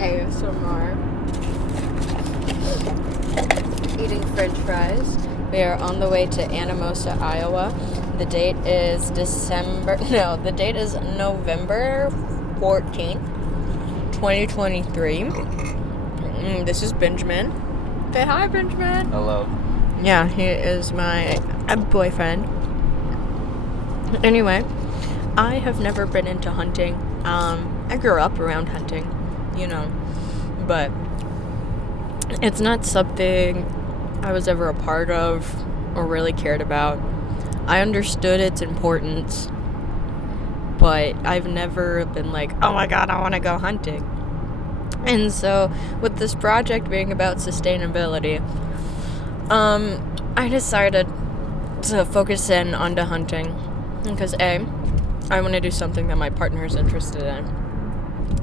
ASMR. Eating french fries. We are on the way to Anamosa, Iowa. The date is November 14th, 2023. This is Benjamin. Say hi, Benjamin. Hello. Yeah, he is my boyfriend. Anyway, I have never been into hunting. I grew up around hunting, but it's not something I was ever a part of or really cared about. I understood its importance, but I've never been like, oh my god, I want to go hunting. And so, with this project being about sustainability, I decided to focus in onto hunting because A, I want to do something that my partner is interested in,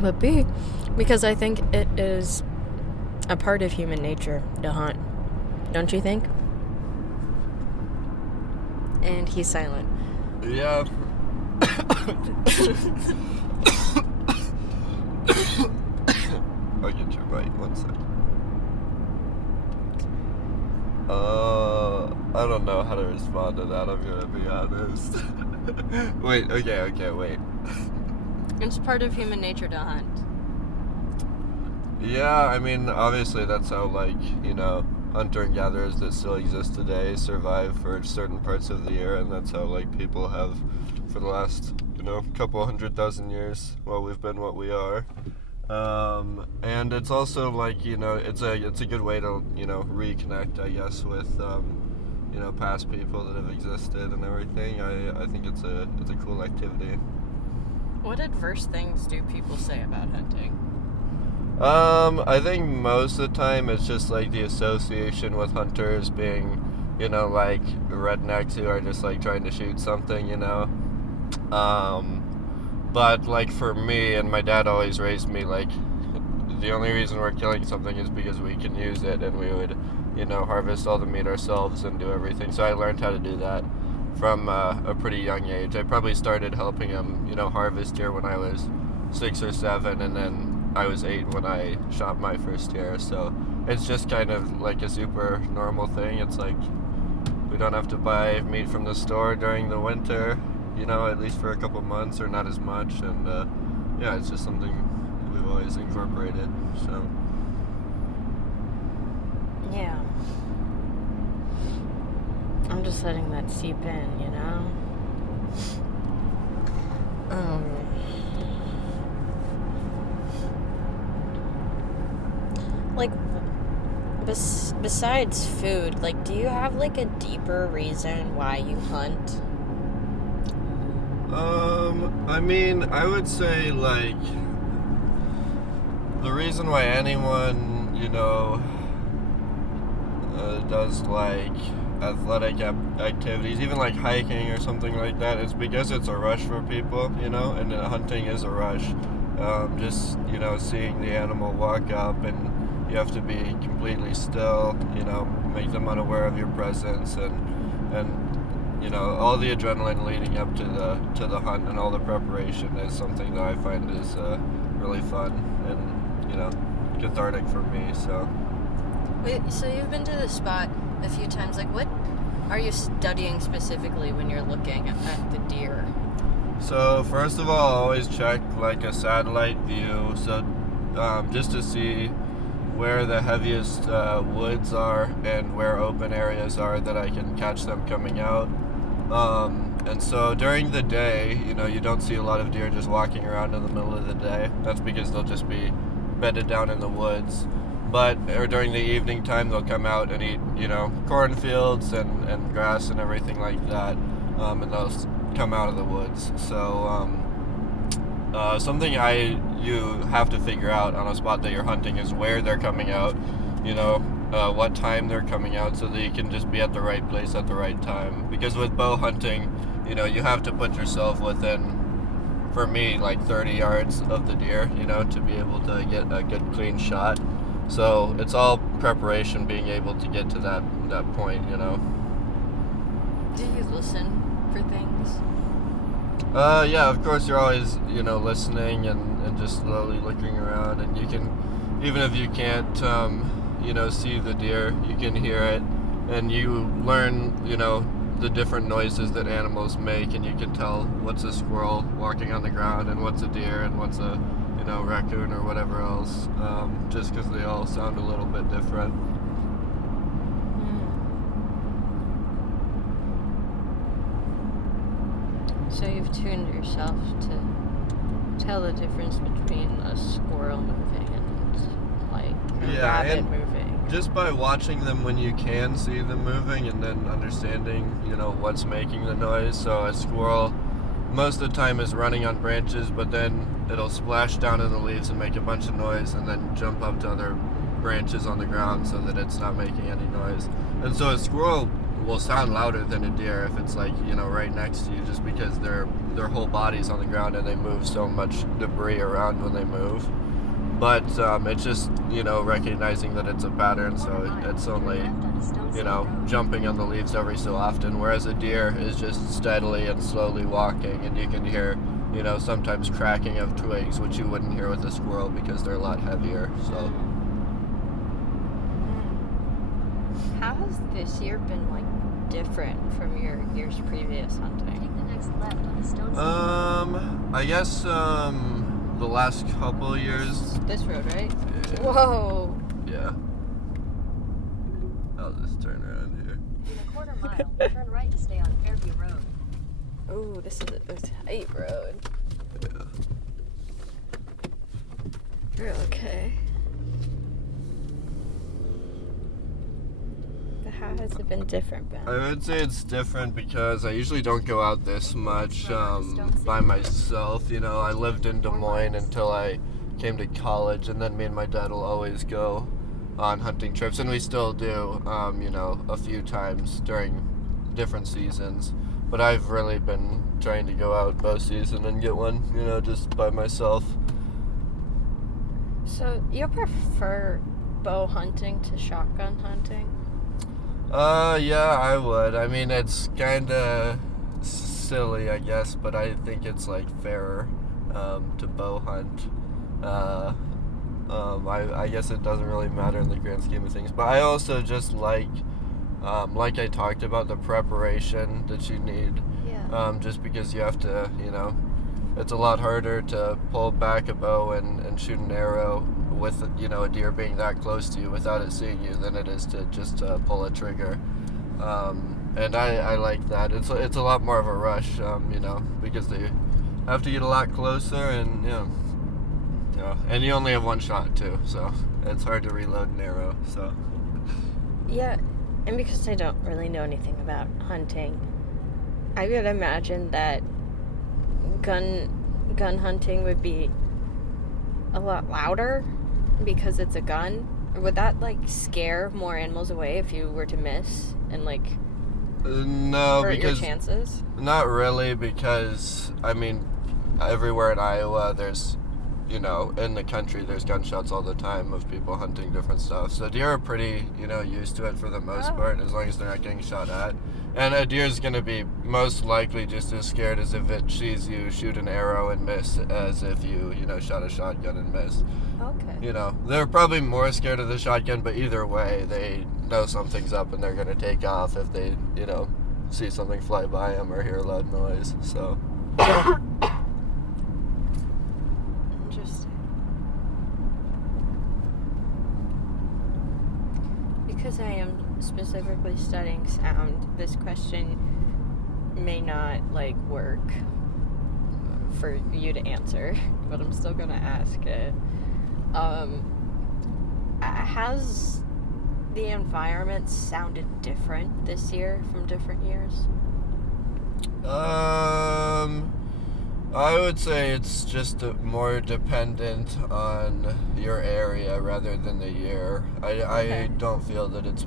but B, because I think it is a part of human nature to hunt. Don't you think? And he's silent. Yeah. I'll get your right. One sec. I don't know how to respond to that, I'm gonna be honest. Wait. It's part of human nature to hunt. Yeah, I mean, obviously that's how, hunter and gatherers that still exist today survive for certain parts of the year, and that's how, people have for the last, couple 100,000 years while we've been what we are. And it's also, it's a good way to, reconnect, I guess, with, past people that have existed and everything. I think it's a cool activity. What adverse things do people say about hunting? I think most of the time it's just, the association with hunters being, rednecks who are just, trying to shoot something, But, for me, and my dad always raised me, the only reason we're killing something is because we can use it, and we would, harvest all the meat ourselves and do everything. So I learned how to do that from a pretty young age. I probably started helping him, harvest deer when I was 6 or 7, and then I was 8 when I shot my first deer. So it's just kind of a super normal thing. It's we don't have to buy meat from the store during the winter, at least for a couple months, or not as much. And it's just something we've always incorporated. So yeah, I'm just letting that seep in, besides food, do you have a deeper reason why you hunt? I mean, I would say, the reason why anyone, does, athletic activities, even, hiking or something like that, is because it's a rush for people, and hunting is a rush. Just, seeing the animal walk up, and you have to be completely still, make them unaware of your presence, and all the adrenaline leading up to the hunt and all the preparation is something that I find is really fun and cathartic for me. So. Wait, so you've been to this spot a few times. What are you studying specifically when you're looking at the deer? So first of all, I always check a satellite view, so just to see where the heaviest woods are and where open areas are that I can catch them coming out. And so during the day, you don't see a lot of deer just walking around in the middle of the day. That's because they'll just be bedded down in the woods. Or during the evening time, they'll come out and eat, cornfields and grass and everything like that. And they'll come out of the woods. So something you have to figure out on a spot that you're hunting is where they're coming out, what time they're coming out, so that you can just be at the right place at the right time. Because with bow hunting, you have to put yourself within, for me, 30 yards of the deer, to be able to get a good clean shot. So it's all preparation, being able to get to that point, Do you listen for things? Yeah, of course you're always, listening and just slowly looking around, and you can, even if you can't, see the deer, you can hear it, and you learn, the different noises that animals make, and you can tell what's a squirrel walking on the ground and what's a deer and what's a, raccoon or whatever else, just because they all sound a little bit different. So you've tuned yourself to tell the difference between a squirrel moving and like a rabbit moving. Just by watching them when you can see them moving, and then understanding, what's making the noise. So a squirrel most of the time is running on branches, but then it'll splash down in the leaves and make a bunch of noise, and then jump up to other branches on the ground so that it's not making any noise. And so a squirrel will sound louder than a deer if it's like, right next to you, just because their whole body's on the ground and they move so much debris around when they move. But it's just, recognizing that it's a pattern, so it's only, jumping on the leaves every so often, whereas a deer is just steadily and slowly walking, and you can hear, sometimes cracking of twigs, which you wouldn't hear with a squirrel because they're a lot heavier, so. How has this year been, like, different from your years previous hunting? Take the next left on the stone. I guess, the last couple of years. This road, right? Yeah. Whoa. Yeah. I'll just turn around here. In a quarter mile, turn right to stay on Fairview Road. Oh, this is a tight road. Yeah. Okay. But how has it been different, Ben? I would say it's different because I usually don't go out this much by myself. I lived in Des Moines until I came to college, and then me and my dad will always go on hunting trips, and we still do, a few times during different seasons. But I've really been trying to go out bow season and get one, just by myself. So you prefer bow hunting to shotgun hunting? Yeah, I would. I mean, it's kind of silly, I guess, but I think it's, like, fairer, to bow hunt. I guess it doesn't really matter in the grand scheme of things, but I also just like I talked about, the preparation that you need, just because you have to, it's a lot harder to pull back a bow and shoot an arrow with, a deer being that close to you without it seeing you than it is to just pull a trigger. And I like that. It's a lot more of a rush, because they have to get a lot closer, and, and you only have one shot, too, so it's hard to reload an arrow, so. Yeah, and because I don't really know anything about hunting, I would imagine that gun hunting would be a lot louder because it's a gun. Would that, like, scare more animals away if you were to miss and, like, no, hurt because your chances? Not really, because I mean, everywhere in Iowa, there's, in the country, there's gunshots all the time of people hunting different stuff. So deer are pretty, used to it for the most part, as long as they're not getting shot at. And a deer is going to be most likely just as scared as if it sees you shoot an arrow and miss as if you, shot a shotgun and miss. Okay. They're probably more scared of the shotgun, but either way, they know something's up and they're going to take off if they, see something fly by them or hear a loud noise. So. Interesting. Because I am specifically studying sound, this question may not, like, work for you to answer, but I'm still gonna ask it. Has the environment sounded different this year from different years? I would say it's just more dependent on your area rather than the year. I don't feel that it's...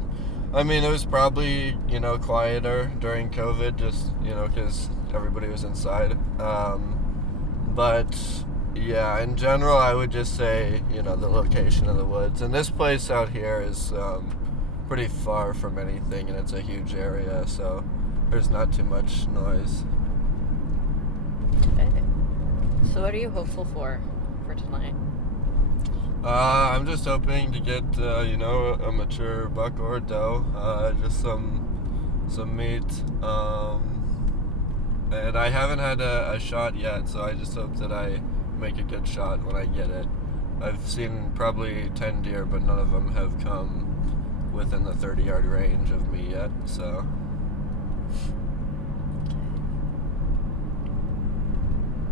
I mean, it was probably, quieter during COVID, just, because everybody was inside. But, yeah, in general, I would just say, the location of the woods. And this place out here is pretty far from anything, and it's a huge area, so there's not too much noise. So what are you hopeful for tonight? I'm just hoping to get, a mature buck or doe, just some meat. And I haven't had a shot yet, so I just hope that I make a good shot when I get it. I've seen probably 10 deer, but none of them have come within the 30-yard range of me yet, so.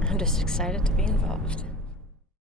I'm just excited to be involved.